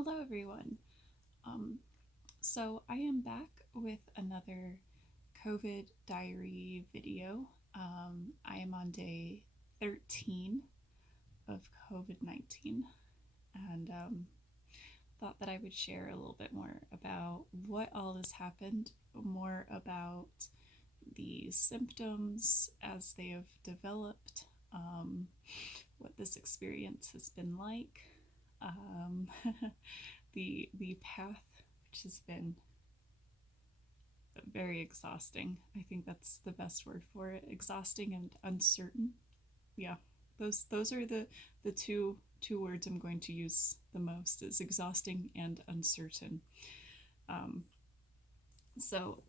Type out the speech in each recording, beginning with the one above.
Hello, everyone. Um, so I am back with another COVID diary video. I am on day 13 of COVID-19 and thought that I would share a little bit more about what all has happened, more about the symptoms as they have developed, what this experience has been like, um, the path, which has been very exhausting. I think that's the best word for it. Exhausting and uncertain. Yeah, those are the two words I'm going to use the most is exhausting and uncertain. Um, so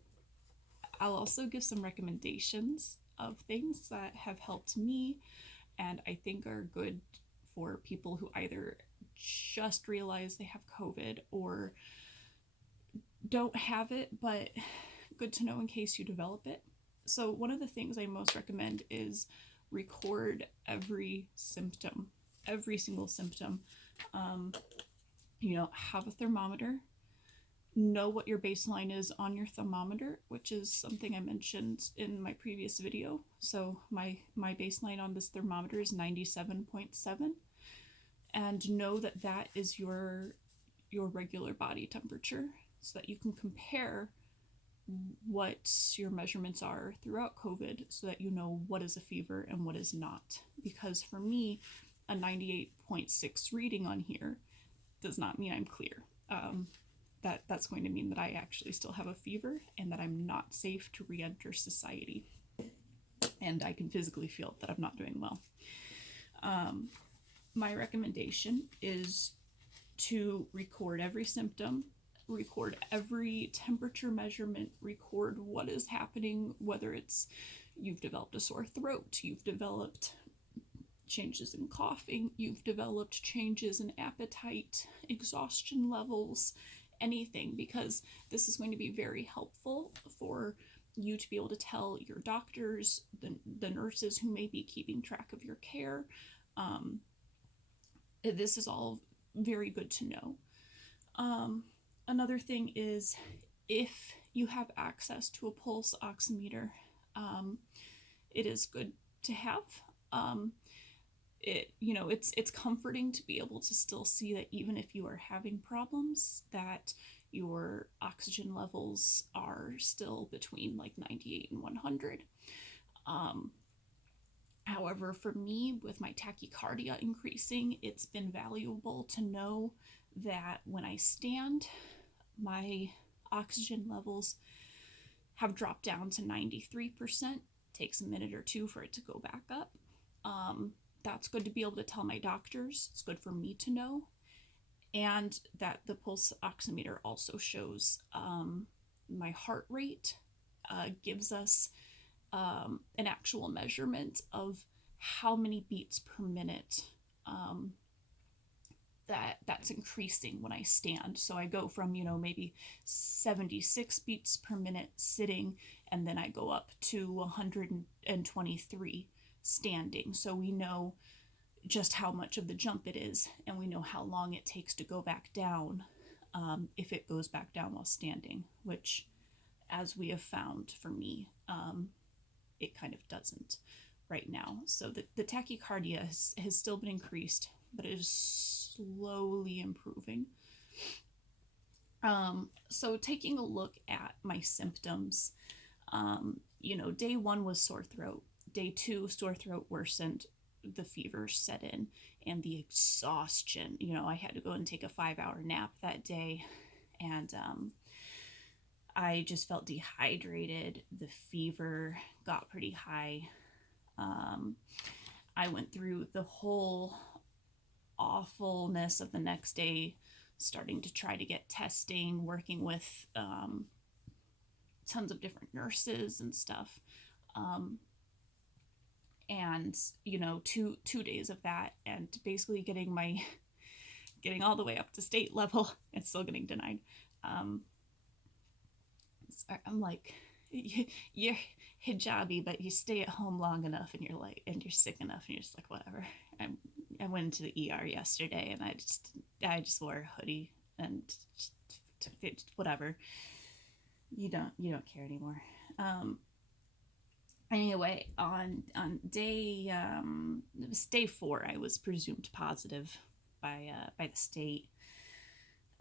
I'll also give some recommendations of things that have helped me and I think are good for people who either just realize they have COVID or don't have it, but good to know in case you develop it. So, one of the things I most recommend is record every symptom, every single symptom. Um, have a thermometer, know what your baseline is on your thermometer, which is something I mentioned in my previous video. So, my baseline on this thermometer is 97.7, and know that that is your regular body temperature so that you can compare what your measurements are throughout COVID so that you know what is a fever and what is not. Because for me, a 98.6 reading on here does not mean I'm clear. That's going to mean that I actually still have a fever and that I'm not safe to re-enter society. And I can physically feel that I'm not doing well. My recommendation is to record every symptom, record every temperature measurement, record what is happening, whether it's you've developed a sore throat, you've developed changes in coughing, you've developed changes in appetite, exhaustion levels, anything, because this is going to be very helpful for you to be able to tell your doctors, the nurses who may be keeping track of your care. This is all very good to know. Another thing is if you have access to a pulse oximeter, it is good to have. It's comforting to be able to still see that even if you are having problems, that your oxygen levels are still between like 98 and 100. However, for me, with my tachycardia increasing, it's been valuable to know that when I stand, my oxygen levels have dropped down to 93%. It takes a minute or two for it to go back up. That's good to be able to tell my doctors. It's good for me to know. And that the pulse oximeter also shows my heart rate, gives us an actual measurement of how many beats per minute that's increasing when I stand. So I go from, maybe 76 beats per minute sitting, and then I go up to 123 standing. So we know just how much of the jump it is, and we know how long it takes to go back down if it goes back down while standing, which, as we have found for me, it kind of doesn't right now. So the tachycardia has still been increased, but it is slowly improving. So taking a look at my symptoms, day 1 was sore throat. Day 2, sore throat worsened, the fever set in, and the exhaustion. I had to go and take a 5-hour nap that day, and I just felt dehydrated. The fever got pretty high. I went through the whole awfulness of the next day, starting to try to get testing, working with tons of different nurses and stuff. And 2 days of that, and basically getting all the way up to state level and still getting denied. I'm like, you're hijabi, but you stay at home long enough, and you're sick enough, and you're just like, whatever. I went into the ER yesterday, and I just wore a hoodie and whatever. You don't care anymore. Anyway, on day it was day 4, I was presumed positive by the state.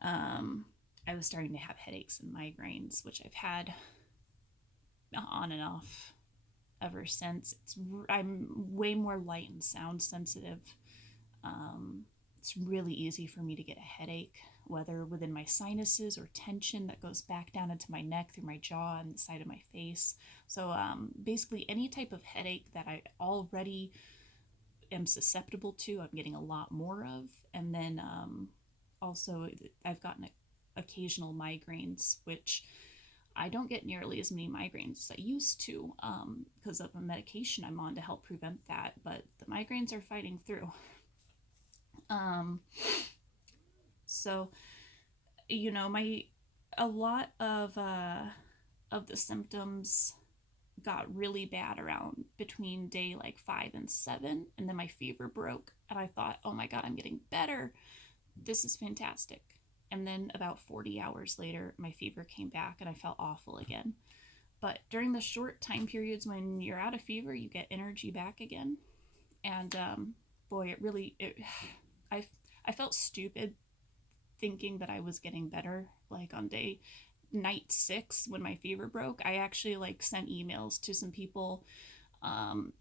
I was starting to have headaches and migraines, which I've had on and off ever since. I'm way more light and sound sensitive. It's really easy for me to get a headache, whether within my sinuses or tension that goes back down into my neck through my jaw and the side of my face. So basically any type of headache that I already am susceptible to, I'm getting a lot more of. And then also I've gotten occasional migraines, which I don't get nearly as many migraines as I used to because of a medication I'm on to help prevent that, but the migraines are fighting through. So, you know, a lot of the symptoms got really bad around between day like 5 and 7, and then my fever broke, and I thought, oh my God, I'm getting better. This is fantastic. And then about 40 hours later, my fever came back and I felt awful again. But during the short time periods when you're out of fever, you get energy back again. And boy, I felt stupid thinking that I was getting better. Like on night 6 when my fever broke, I actually like sent emails to some people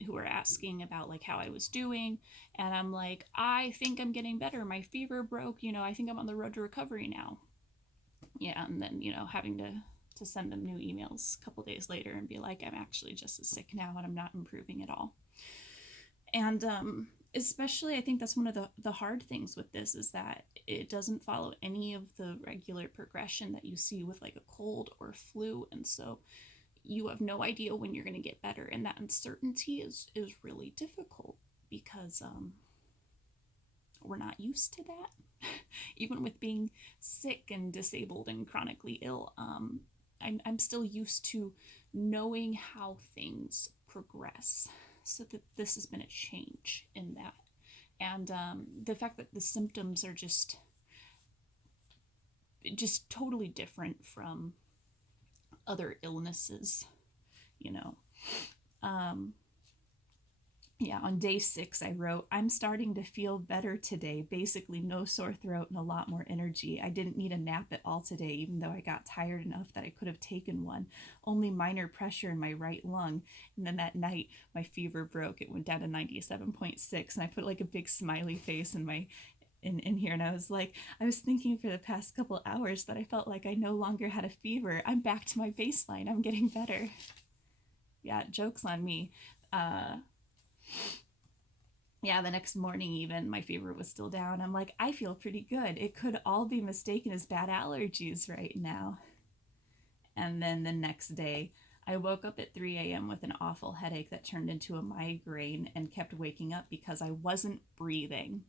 who were asking about like how I was doing, and I'm like, I think I'm getting better. My fever broke. I think I'm on the road to recovery now. Yeah, and then having to send them new emails a couple days later and be like, I'm actually just as sick now and I'm not improving at all. And especially, I think that's one of the hard things with this is that it doesn't follow any of the regular progression that you see with like a cold or flu, and so you have no idea when you're going to get better, and that uncertainty is really difficult because we're not used to that. Even with being sick and disabled and chronically ill, I'm still used to knowing how things progress. So that this has been a change in that, and the fact that the symptoms are just totally different from other illnesses, yeah, on day 6 I wrote, I'm starting to feel better today. Basically no sore throat and a lot more energy. I didn't need a nap at all today, even though I got tired enough that I could have taken one. Only minor pressure in my right lung. And then that night my fever broke. It went down to 97.6, and I put like a big smiley face in here, and I was thinking for the past couple hours that I felt like I no longer had a fever. I'm back to my baseline. I'm getting better. Yeah, joke's on me. Yeah, the next morning even, my fever was still down. I'm like, I feel pretty good. It could all be mistaken as bad allergies right now. And then the next day, I woke up at 3 a.m. with an awful headache that turned into a migraine and kept waking up because I wasn't breathing.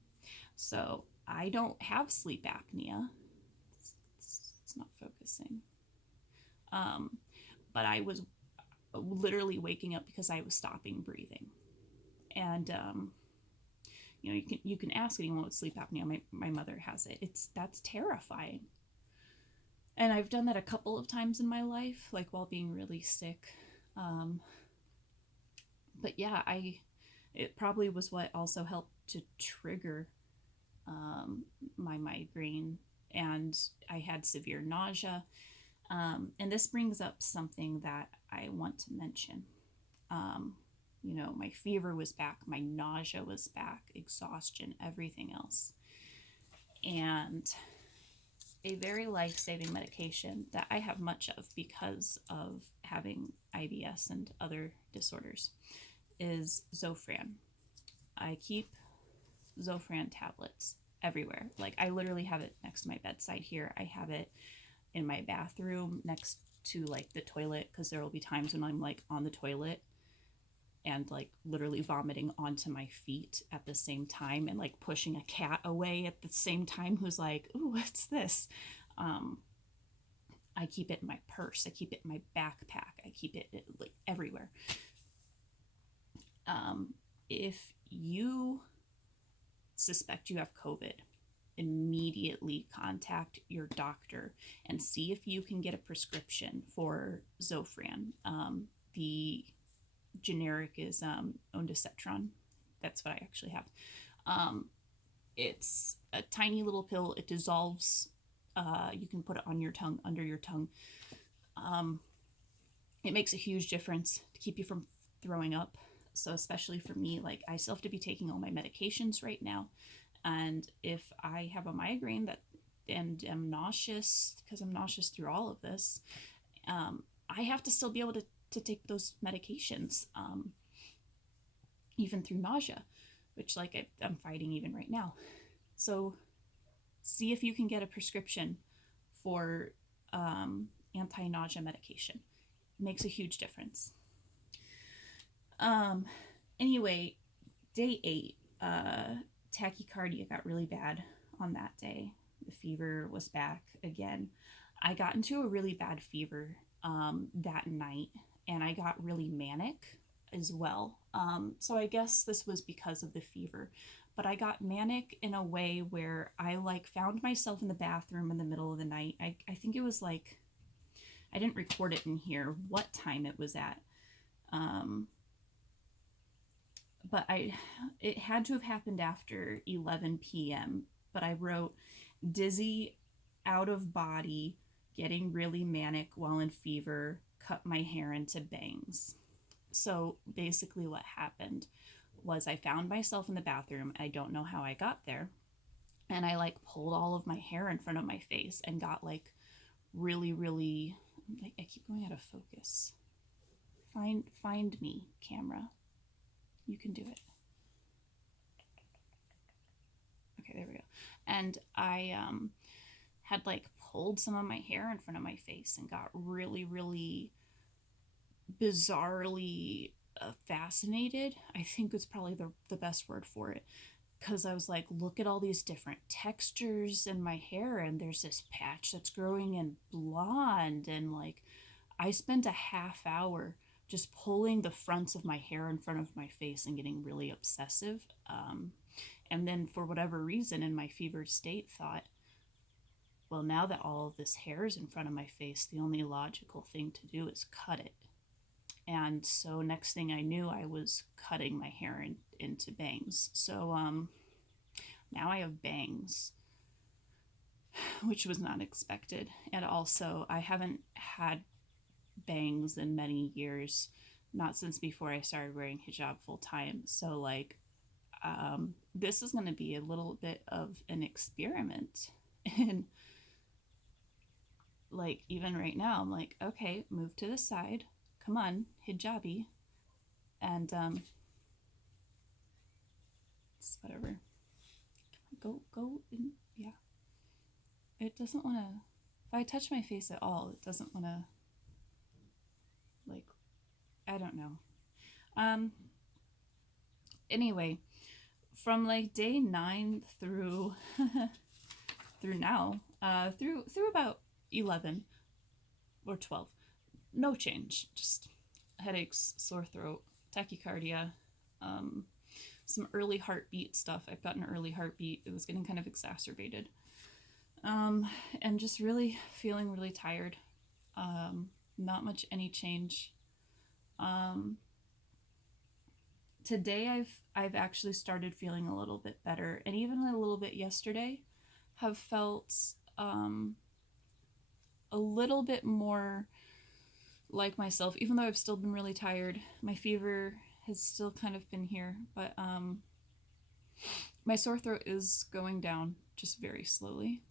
So I don't have sleep apnea. It's not focusing. But I was literally waking up because I was stopping breathing. And you can ask anyone with sleep apnea. My mother has it. That's terrifying. And I've done that a couple of times in my life, like while being really sick. But yeah, it probably was what also helped to trigger my migraine, and I had severe nausea. And this brings up something that I want to mention. My fever was back, my nausea was back, exhaustion, everything else. And a very life-saving medication that I have much of because of having IBS and other disorders is Zofran. I keep Zofran tablets everywhere. Like, I literally have it next to my bedside here. I have it in my bathroom next to like the toilet, because there will be times when I'm like on the toilet and like literally vomiting onto my feet at the same time, and like pushing a cat away at the same time who's like, ooh, what's this? I keep it in my purse. I keep it in my backpack. I keep it like everywhere. If you suspect you have COVID, immediately immediately contact your doctor and see if you can get a prescription for Zofran. The generic is ondansetron. That's what I actually have. It's a tiny little pill. It dissolves. You can put it on your tongue, under your tongue. It makes a huge difference to keep you from throwing up. So especially for me, like I still have to be taking all my medications right now. And if I have a migraine and am nauseous, because I'm nauseous through all of this, I have to still be able to take those medications, even through nausea, which like I'm fighting even right now. So see if you can get a prescription for anti-nausea medication. It makes a huge difference. Anyway, day 8, tachycardia got really bad on that day. The fever was back again. I got into a really bad fever that night, and I got really manic as well. So I guess this was because of the fever, but I got manic in a way where I like found myself in the bathroom in the middle of the night. I think it was like, I didn't record it in here what time it was at. But it had to have happened after 11 p.m. But I wrote dizzy, out of body, getting really manic while in fever, cut my hair into bangs. So basically what happened was I found myself in the bathroom. I don't know how I got there. And I like pulled all of my hair in front of my face and got like really, really, I keep going out of focus. Find me, camera. You can do it. Okay, there we go. And I had like pulled some of my hair in front of my face and got really, really bizarrely fascinated. I think it's probably the best word for it. Because I was like, look at all these different textures in my hair, and there's this patch that's growing in blonde. And like, I spent a half hour just pulling the fronts of my hair in front of my face and getting really obsessive. And then for whatever reason in my fevered state thought, well, now that all of this hair is in front of my face, the only logical thing to do is cut it. And so next thing I knew, I was cutting my hair into bangs. So now I have bangs, which was not expected. And also I haven't had bangs in many years, not since before I started wearing hijab full time. So like this is going to be a little bit of an experiment. And like even right now I'm like, okay, move to the side, come on, hijabi. And it's whatever, go in. Yeah, it doesn't want to, if I touch my face at all, it doesn't want to, like, I don't know. Anyway, from like day 9 through through now, through about 11 or 12, no change, just headaches, sore throat, tachycardia, some early heartbeat stuff. I've got an early heartbeat. It was getting kind of exacerbated, and just really feeling really tired. Not much any change. Today I've actually started feeling a little bit better, and even a little bit yesterday have felt a little bit more like myself, even though I've still been really tired. My fever has still kind of been here, but my sore throat is going down just very slowly.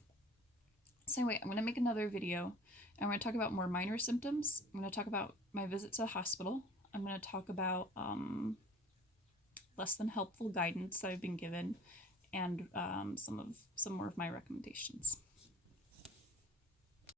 So anyway, I'm going to make another video, and I'm going to talk about more minor symptoms. I'm going to talk about my visit to the hospital. I'm going to talk about less than helpful guidance that I've been given, and some more of my recommendations.